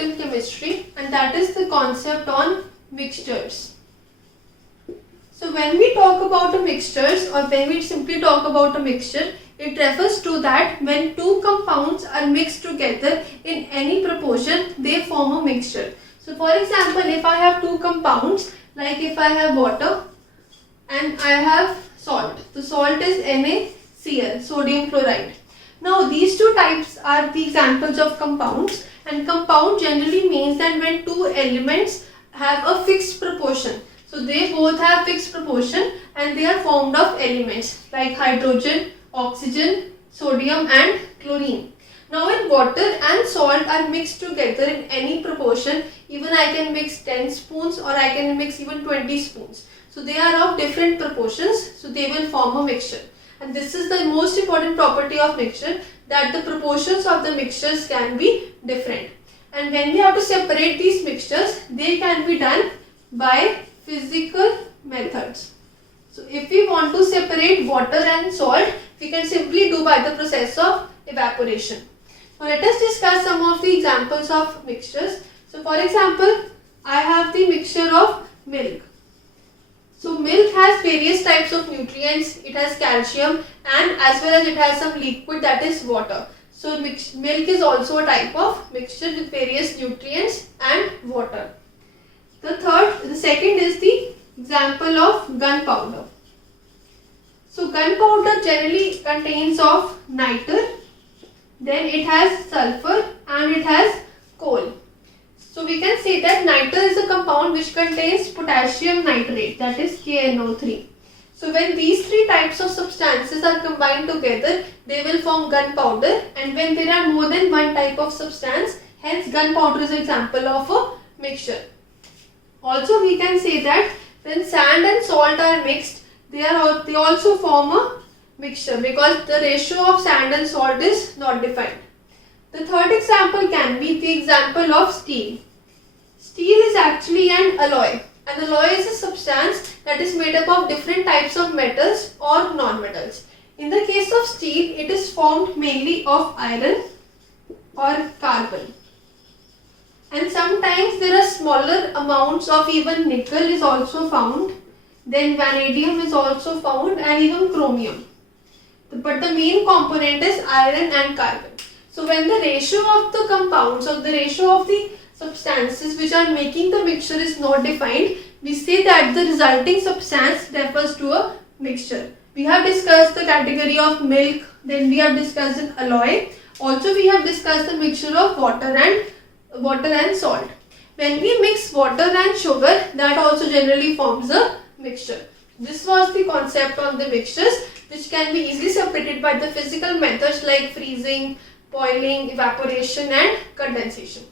in chemistry, and that is the concept on mixtures. So when we talk about a mixtures, or when we simply talk about a mixture, it refers to that when two compounds are mixed together in any proportion, they form a mixture. So for example, if I have two compounds, like if I have water and I have salt. The salt is NaCl, sodium chloride. Now these two types are the examples of compounds, and compound generally means that when two elements have a fixed proportion. So they both have fixed proportion and they are formed of elements like hydrogen, oxygen, sodium and chlorine. Now when water and salt are mixed together in any proportion, even I can mix 10 spoons or I can mix even 20 spoons. So they are of different proportions, so they will form a mixture. And this is the most important property of mixture, that the proportions of the mixtures can be different. And when we have to separate these mixtures, they can be done by physical methods. So if we want to separate water and salt, we can simply do by the process of evaporation. Now let us discuss some of the examples of mixtures. So for example, I have the mixture of milk. So milk has various types of nutrients. It has calcium and as well as it has some liquid, that is water. So milk is also a type of mixture with various nutrients and water. The second is the example of gunpowder. So gunpowder generally contains of niter, then it has sulfur and it has coal. So we can say that niter is a compound which contains potassium nitrate, that is KNO3. So when these three types of substances are combined together, they will form gunpowder, and when there are more than one type of substance, hence gunpowder is an example of a mixture. Also we can say that when sand and salt are mixed, they also form a mixture because the ratio of sand and salt is not defined. The third example can be the example of steel. Steel is actually an alloy. An alloy is a substance that is made up of different types of metals or non-metals. In the case of steel, it is formed mainly of iron or carbon. And sometimes there are smaller amounts of even nickel is also found. Then vanadium is also found and even chromium. But the main component is iron and carbon. So when the ratio of the compounds or the ratio of the substances which are making the mixture is not defined, we say that the resulting substance refers to a mixture. We have discussed the category of milk, then we have discussed an alloy. Also we have discussed the mixture of water and salt. When we mix water and sugar, that also generally forms a mixture. This was the concept on the mixtures, which can be easily separated by the physical methods like freezing, boiling, evaporation and condensation.